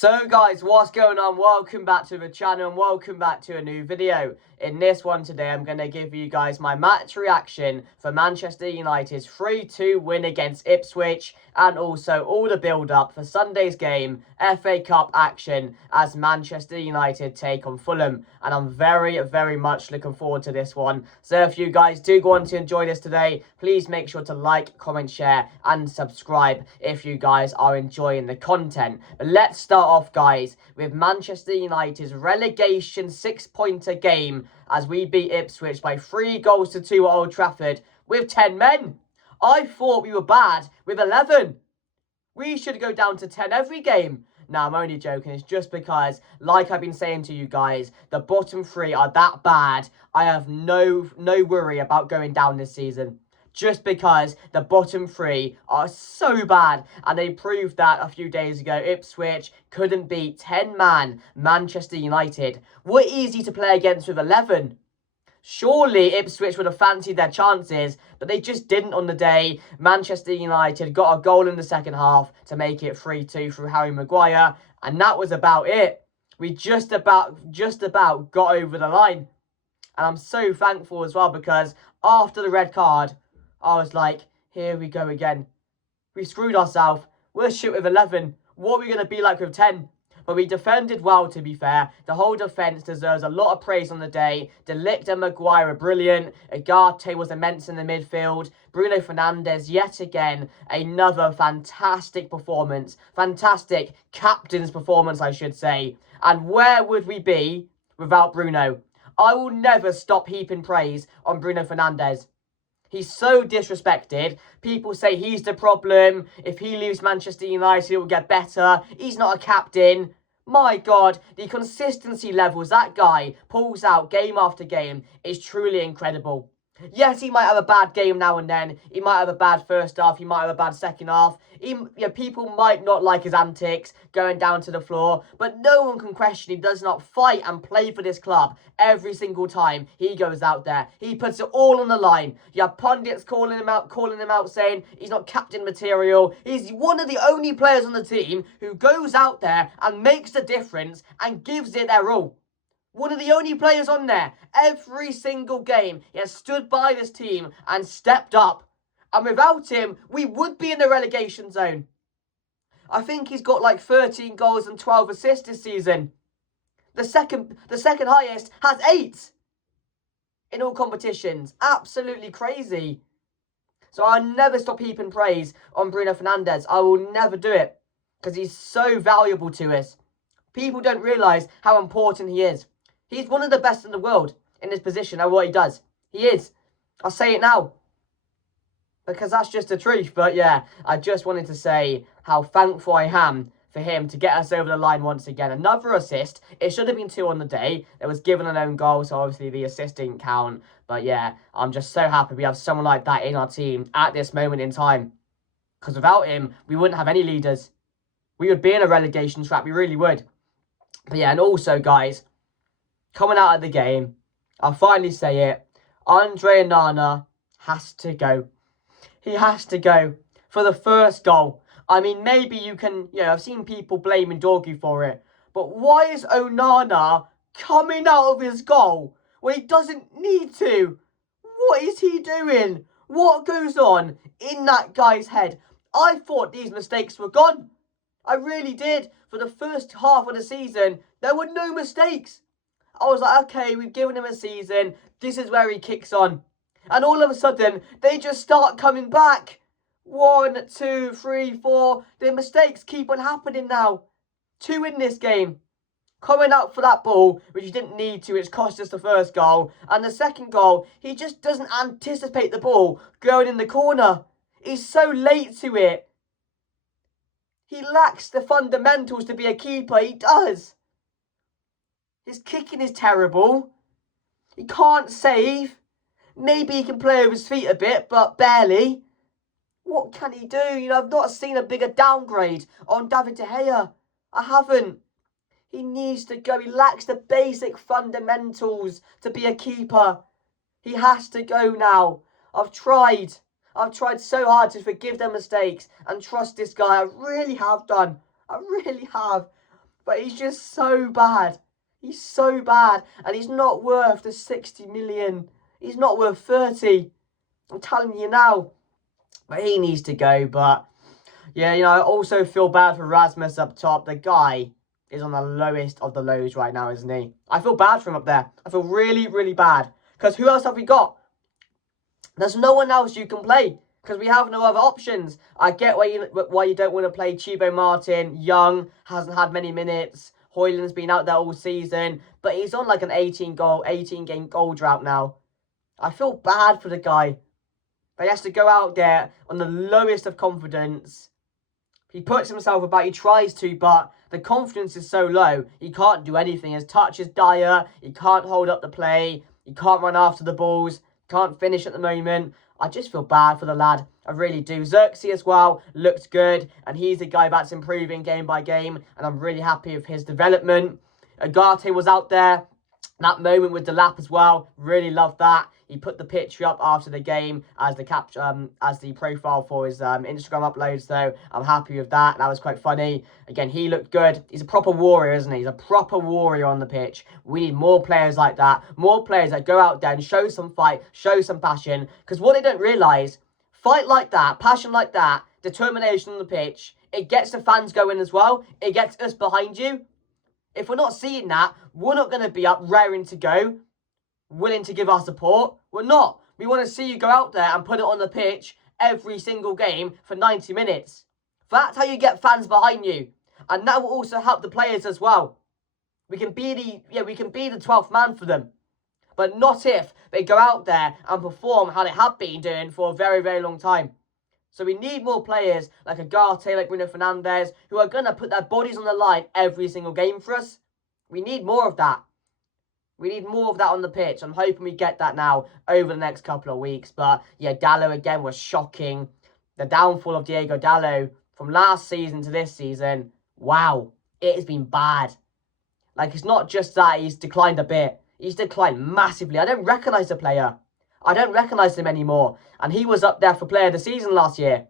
So guys, what's going on? Welcome back to the channel and welcome back to a new video. In this one today, I'm going to give you guys my match reaction for Manchester United's 3-2 win against Ipswich, and also all the build-up for Sunday's game, FA Cup action, as Manchester United take on Fulham. And I'm very much looking forward to this one. So if you guys do go on to enjoy this today, please make sure to like, comment, share and subscribe if you guys are enjoying the content. But let's start off, guys, with Manchester United's relegation 6-pointer game as we beat Ipswich by 3-2 at Old Trafford with 10 men. I thought we were bad with 11. We should go down to 10 every game. Now, I'm only joking. It's just because, like I've been saying to you guys, the bottom three are that bad. I have no worry about going down this season. Just because the bottom three are so bad. And they proved that a few days ago. Ipswich couldn't beat 10-man Manchester United. We're easy to play against with 11. Surely Ipswich would have fancied their chances, but they just didn't on the day. Manchester United got a goal in the second half to make it 3-2 through Harry Maguire. And that was about it. We just about got over the line. And I'm so thankful as well, because after the red card, I was like, here we go again. We screwed ourselves. We're shit with 11. What are we going to be like with 10? But we defended well, to be fair. The whole defence deserves a lot of praise on the day. De Ligt and Maguire are brilliant. Agate was immense in the midfield. Bruno Fernandes, yet again, another fantastic performance. Fantastic captain's performance, I should say. And where would we be without Bruno? I will never stop heaping praise on Bruno Fernandes. He's so disrespected. People say he's the problem. If he leaves Manchester United, it will get better. He's not a captain. My God, the consistency levels that guy pulls out game after game is truly incredible. Yes, he might have a bad game now and then. He might have a bad first half. He might have a bad second half. People might not like his antics going down to the floor, but no one can question he does not fight and play for this club every single time he goes out there. He puts it all on the line. You have pundits calling him out, saying he's not captain material. He's one of the only players on the team who goes out there and makes the difference and gives it their all. One of the only players on there. Every single game, he has stood by this team and stepped up. And without him, we would be in the relegation zone. I think he's got like 13 goals and 12 assists this season. The second highest has 8 in all competitions. Absolutely crazy. So I'll never stop heaping praise on Bruno Fernandes. I will never do it, because he's so valuable to us. People don't realise how important he is. He's one of the best in the world in this position and what he does. He is. I'll say it now, because that's just the truth. But yeah, I just wanted to say how thankful I am for him to get us over the line once again. Another assist. It should have been 2 on the day. It was given an own goal, so obviously the assist didn't count. But yeah, I'm just so happy we have someone like that in our team at this moment in time. Because without him, we wouldn't have any leaders. We would be in a relegation trap. We really would. But yeah, and also, guys, coming out of the game, I'll finally say it, ONANA has to go. He has to go for the first goal. I mean, maybe you can, I've seen people blaming Dorgu for it, but why is ONANA coming out of his goal when he doesn't need to? What is he doing? What goes on in that guy's head? I thought these mistakes were gone. I really did. For the first half of the season, there were no mistakes. I was like, okay, we've given him a season. This is where he kicks on. And all of a sudden, they just start coming back. 1, 2, 3, 4. The mistakes keep on happening now. 2 in this game. Coming out for that ball, which he didn't need to, which cost us the first goal. And the second goal, he just doesn't anticipate the ball going in the corner. He's so late to it. He lacks the fundamentals to be a keeper. He does. His kicking is terrible. He can't save. Maybe he can play with his feet a bit, but barely. What can he do? I've not seen a bigger downgrade on David De Gea. I haven't. He needs to go. He lacks the basic fundamentals to be a keeper. He has to go now. I've tried so hard to forgive their mistakes and trust this guy. I really have done. I really have. But he's just so bad. He's so bad. And he's not worth the 60 million. He's not worth 30. I'm telling you now. But he needs to go. But yeah, I also feel bad for Rasmus up top. The guy is on the lowest of the lows right now, isn't he? I feel bad for him up there. I feel really, really bad. Because who else have we got? There's no one else you can play. Because we have no other options. I get why you don't want to play Chibo Martin. Young hasn't had many minutes. Hoyland's been out there all season. But he's on like an 18 game goal drought now. I feel bad for the guy. But he has to go out there on the lowest of confidence. He puts himself about, he tries to, but the confidence is so low, he can't do anything. His touch is dire, he can't hold up the play, he can't run after the balls, can't finish at the moment. I just feel bad for the lad, I really do. Xerxes as well, looks good, and he's a guy that's improving game by game, and I'm really happy with his development. Agate was out there, that moment with the lap as well, really loved that. He put the picture up after the game as the profile for his Instagram uploads, so I'm happy with that. That was quite funny. Again, he looked good. He's a proper warrior, isn't he? He's a proper warrior on the pitch. We need more players like that. More players that go out there and show some fight, show some passion. Because what they don't realise, fight like that, passion like that, determination on the pitch, it gets the fans going as well. It gets us behind you. If we're not seeing that, we're not going to be up raring to go, willing to give our support. We're not. We want to see you go out there and put it on the pitch every single game for 90 minutes. That's how you get fans behind you. And that will also help the players as well. We can be the 12th man for them. But not if they go out there and perform how they have been doing for a very, very long time. So we need more players like Agate, like Bruno Fernandes, who are going to put their bodies on the line every single game for us. We need more of that. We need more of that on the pitch. I'm hoping we get that now over the next couple of weeks. But yeah, Dalot again was shocking. The downfall of Diego Dalot from last season to this season, wow, it has been bad. Like, it's not just that he's declined a bit. He's declined massively. I don't recognise the player. I don't recognise him anymore. And he was up there for player of the season last year.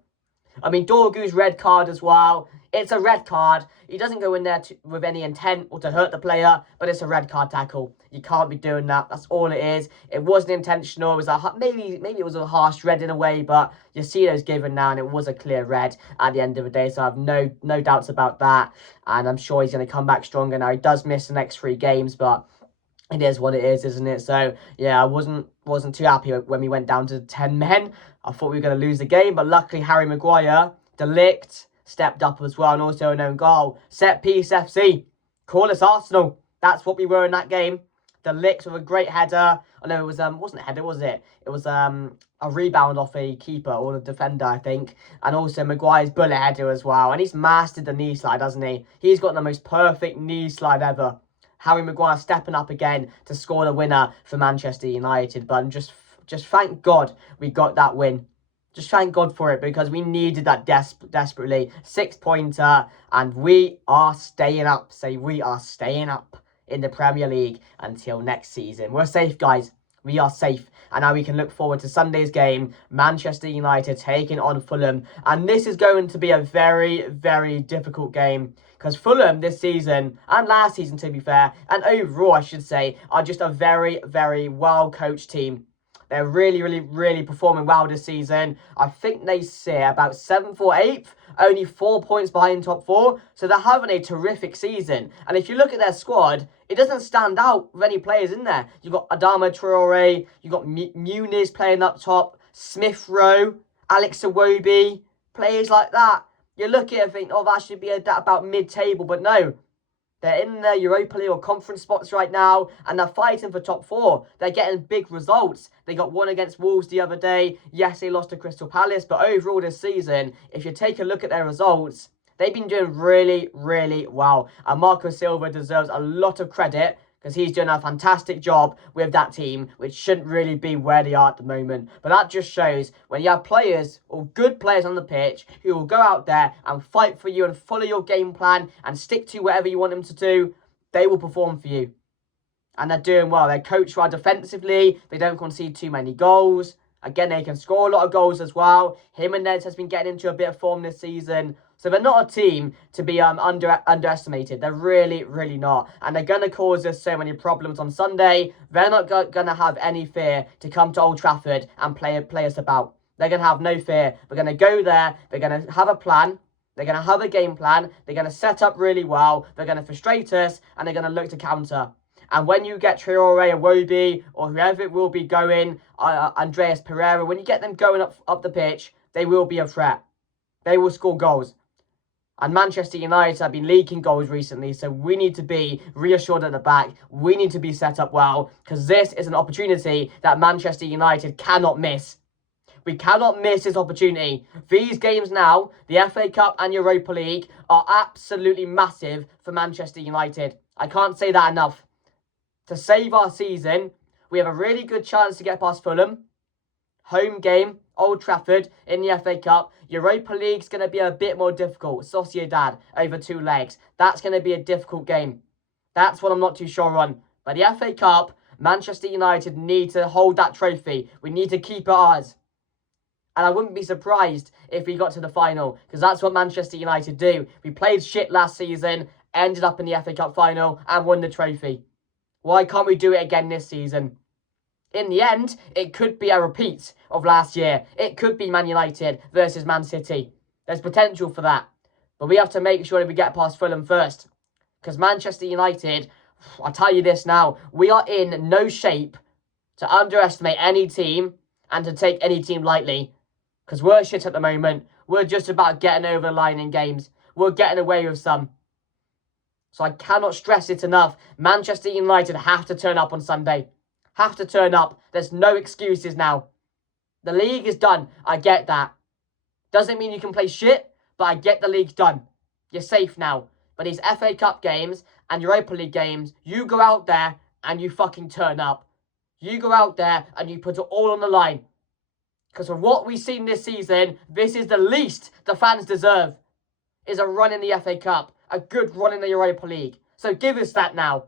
I mean, Dorgu's red card as well. It's a red card. He doesn't go in there with any intent or to hurt the player, but it's a red card tackle. You can't be doing that. That's all it is. It wasn't intentional. It was maybe it was a harsh red in a way, but you see those given now, and it was a clear red at the end of the day. So I have no doubts about that. And I'm sure he's going to come back stronger now. He does miss the next 3 games, but it is what it is, isn't it? So yeah, I wasn't too happy when we went down to 10 men. I thought we were going to lose the game, but luckily Harry Maguire, De Ligt, stepped up as well, and also an own goal. Set piece FC. Call us Arsenal. That's what we were in that game. De Ligt with a great header. I know it was wasn't a header, was it? It was a rebound off a keeper or a defender, I think. And also Maguire's bullet header as well. And he's mastered the knee slide, hasn't he? He's got the most perfect knee slide ever. Harry Maguire stepping up again to score the winner for Manchester United. But just thank God we got that win. Just thank God for it, because we needed that desperately. 6-pointer, and we are staying up. We are staying up in the Premier League until next season. We're safe, guys. We are safe. And now we can look forward to Sunday's game. Manchester United taking on Fulham. And this is going to be a very, very difficult game. Because Fulham this season, and last season to be fair, and overall I should say, are just a very, very well-coached team. They're really, really, really performing well this season. I think they sit about 7th or 8th, only 4 points behind top 4. So they're having a terrific season. And if you look at their squad, it doesn't stand out with any players in there. You've got Adama Traore, you've got Muniz playing up top, Smith Rowe, Alex Iwobi, players like that. You look at it and think, oh, that should be about mid-table, but no. They're in the Europa League or conference spots right now, and they're fighting for top 4. They're getting big results. They got one against Wolves the other day. Yes, they lost to Crystal Palace, but overall this season, if you take a look at their results, they've been doing really, really well. And Marco Silva deserves a lot of credit, because he's doing a fantastic job with that team, which shouldn't really be where they are at the moment. But that just shows when you have players, or good players on the pitch, who will go out there and fight for you and follow your game plan and stick to whatever you want them to do, they will perform for you. And they're doing well. They're coached well defensively. They don't concede too many goals. Again, they can score a lot of goals as well. Jimenez has been getting into a bit of form this season. So they're not a team to be underestimated. They're really, really not. And they're going to cause us so many problems on Sunday. They're not going to have any fear to come to Old Trafford and play us about. They're going to have no fear. We're going to go there. They're going to have a plan. They're going to have a game plan. They're going to set up really well. They're going to frustrate us. And they're going to look to counter. And when you get Traore, Iwobi, or whoever it will be going, Andreas Pereira, when you get them going up the pitch, they will be a threat. They will score goals. And Manchester United have been leaking goals recently, so we need to be reassured at the back. We need to be set up well, because this is an opportunity that Manchester United cannot miss. We cannot miss this opportunity. These games now, the FA Cup and Europa League, are absolutely massive for Manchester United. I can't say that enough. To save our season, we have a really good chance to get past Fulham. Home game, Old Trafford in the FA Cup. Europa League's going to be a bit more difficult. Sociedad over 2 legs. That's going to be a difficult game. That's what I'm not too sure on. But the FA Cup, Manchester United need to hold that trophy. We need to keep it ours. And I wouldn't be surprised if we got to the final, because that's what Manchester United do. We played shit last season, ended up in the FA Cup final and won the trophy. Why can't we do it again this season? In the end, it could be a repeat of last year. It could be Man United versus Man City. There's potential for that. But we have to make sure that we get past Fulham first. Because Manchester United, I'll tell you this now, we are in no shape to underestimate any team and to take any team lightly. Because we're shit at the moment. We're just about getting over the line in games. We're getting away with some. So I cannot stress it enough. Manchester United have to turn up on Sunday. Have to turn up. There's no excuses now. The league is done. I get that. Doesn't mean you can play shit, but I get the league's done. You're safe now. But these FA Cup games and Europa League games, you go out there and you fucking turn up. You go out there and you put it all on the line. Because from what we've seen this season, this is the least the fans deserve. Is a run in the FA Cup. A good run in the Europa League. So give us that now.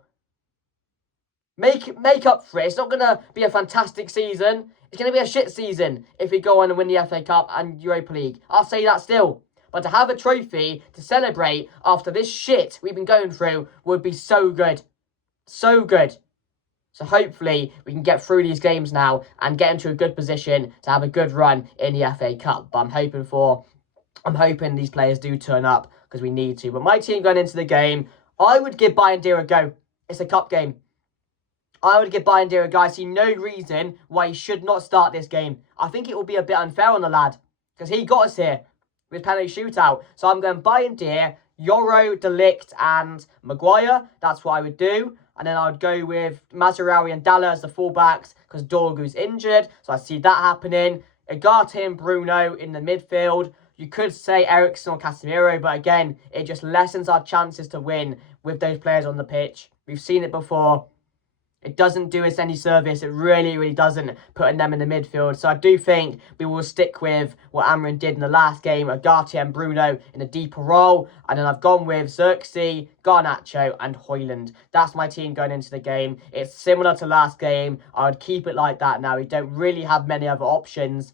Make up for it. It's not going to be a fantastic season. It's going to be a shit season if we go on and win the FA Cup and Europa League. I'll say that still. But to have a trophy to celebrate after this shit we've been going through would be so good. So good. So hopefully we can get through these games now and get into a good position to have a good run in the FA Cup. But I'm hoping these players do turn up because we need to. But my team going into the game, I would give Bayern a go. It's a cup game. I would give Bayern a go. I see no reason why he should not start this game. I think it will be a bit unfair on the lad because he got us here with penalty shootout. So I'm going Bayern, Yoro, De Ligt and Maguire. That's what I would do. And then I would go with Mazraoui and Dalla as the fullbacks because Dorgu's injured. So I see that happening. Ugarte and Bruno in the midfield. You could say Eriksen or Casemiro, but again, it just lessens our chances to win with those players on the pitch. We've seen it before. It doesn't do us any service. It really, really doesn't, putting them in the midfield. So I do think we will stick with what Amrin did in the last game, Ugarte and Bruno in a deeper role. And then I've gone with Xerxes, Garnacho and Højlund. That's my team going into the game. It's similar to last game. I would keep it like that now. We don't really have many other options.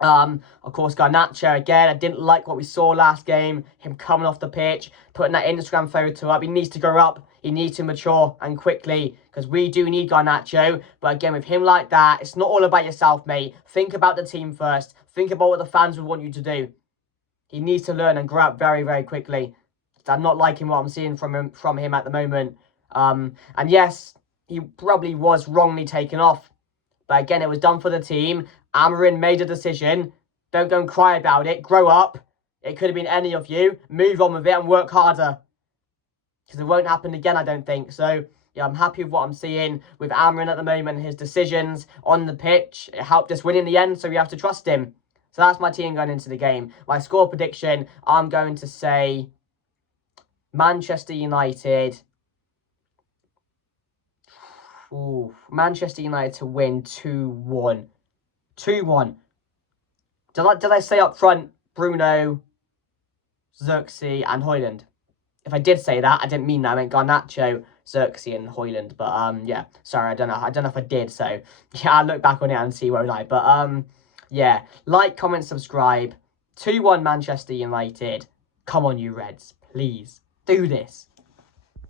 Of course, Garnacho again. I didn't like what we saw last game. Him coming off the pitch, putting that Instagram photo up. He needs to grow up. He needs to mature and quickly because we do need Garnacho. But again, with him like that, it's not all about yourself, mate. Think about the team first. Think about what the fans would want you to do. He needs to learn and grow up very, very quickly. I'm not liking what I'm seeing from him at the moment. And yes, he probably was wrongly taken off. But again, it was done for the team. Amrin made a decision. Don't go and cry about it. Grow up. It could have been any of you. Move on with it and work harder. Because it won't happen again, I don't think. So, yeah, I'm happy with what I'm seeing with Amrin at the moment. His decisions on the pitch. It helped us win in the end, so we have to trust him. So that's my team going into the game. My score prediction, I'm going to say Manchester United. Ooh, Manchester United to win 2-1. 2-1. Did I say up front Bruno, Xerxes and Højlund? If I did say that, I didn't mean that. I meant Garnacho, Xerxes and Højlund. But yeah, sorry, I don't know if I did. So yeah, I'll look back on it and see, won't I? But yeah, like, comment, subscribe. 2-1 Manchester United. Come on, you Reds, please, do this.